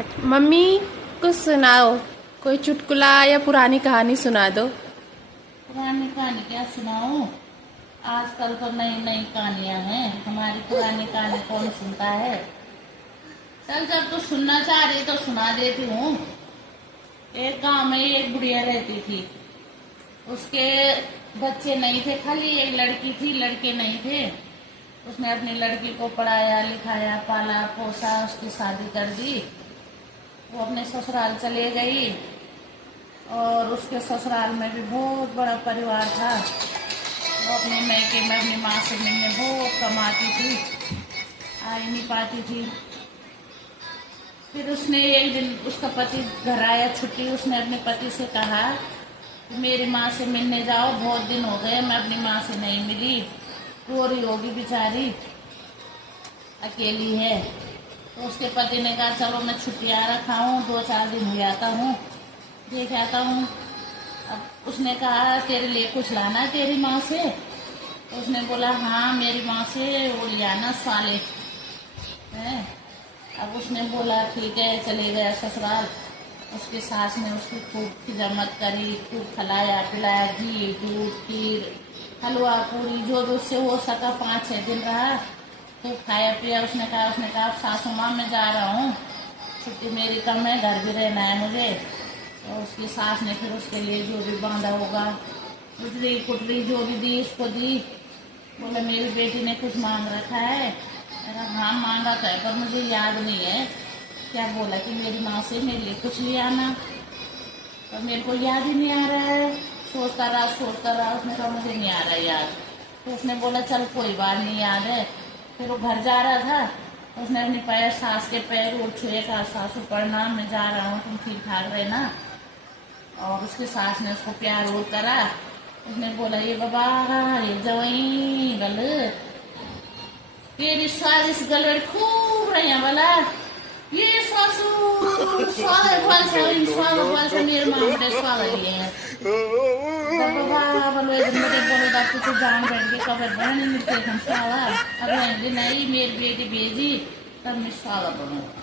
Mummy कुछ सुनाओ, कोई चुटकुला या पुरानी कहानी सुना दो। पुरानी कहानी क्या सुनाऊं। आजकल तो नई नई कहानियां हैं, हमारी पुरानी कहानी कौन सुनता है। चल जब तो सुनना चाह रही तो सुना देती हूँ। एक गांव में एक बुढ़िया रहती थी। उसके बच्चे नहीं थे, खाली एक लड़की थी, लड़के नहीं थे। उसने अपनी लड़की को पढ़ाया लिखाया, पाला पोसा, उसकी शादी कर दी। वो अपने ससुराल चले गई और उसके ससुराल में भी बहुत बड़ा परिवार था। वो अपने मायके में अपनी माँ से मिलने बहुत कमाती थी, आ ही नहीं पाती थी। फिर उसने एक दिन, उसका पति घर आया छुट्टी, उसने अपने पति से कहा कि मेरी माँ से मिलने जाओ, बहुत दिन हो गए मैं अपनी माँ से नहीं मिली, रो रही होगी बेचारी, अकेली है। तो उसके पति ने कहा चलो मैं छुट्टियाँ रखा हूँ, 2-4 दिन हो आता हूँ, देख आता हूँ। अब उसने कहा तेरे लिए कुछ लाना है तेरी माँ से। तो उसने बोला हाँ मेरी माँ से वो लिया ना साले है। अब उसने बोला ठीक है, चले गया ससुराल। उसकी सास ने उसकी खूब खिजामत करी, खूब खिलाया पिलाया, घी दूध खीर हलवा पूरी जो भी उससे हो सका। 5-6 दिन रहा, खूब खाया पिया। उसने कहा सासू माँ मैं जा रहा हूँ, छुट्टी मेरी कम है, घर भी रहना है मुझे। तो उसकी सास ने फिर उसके लिए जो भी बांधा होगा, उतरी कुटरी जो भी दी उसको दी। बोला मेरी बेटी ने कुछ मांग रखा है। मैंने कहा हाँ मांगा तो है पर मुझे याद नहीं है क्या बोला कि मेरी माँ से मेरे लिए कुछ ले आना, पर मेरे को याद ही नहीं आ रहा है। सोचता रहा, उसने कहा मुझे नहीं आ रहा याद। तो उसने बोला चल कोई बात नहीं, याद है। फिर वो घर जा रहा था, उसने अपने पैर सास के पैर और छुए, कहा सासू प्रणाम मैं जा रहा हूँ, तुम ठीक ठाक रहना। और उसकी सास ने उसको प्यार और करा। उसने बोला ये बाबा ये जवाई गल तेरी स्वादिष्ट गलड़ खूब रही बोला ये सासू स्वाद मेरे मामले स्वाद है। बाबा बोलो एक दिन मेरे बोलो दादी तो जान बैठ के कबर बना नहीं मिलते हम स्वादा। अब नहीं मेरी बेटी भेजी तब मैं स्वादा बनूंगा।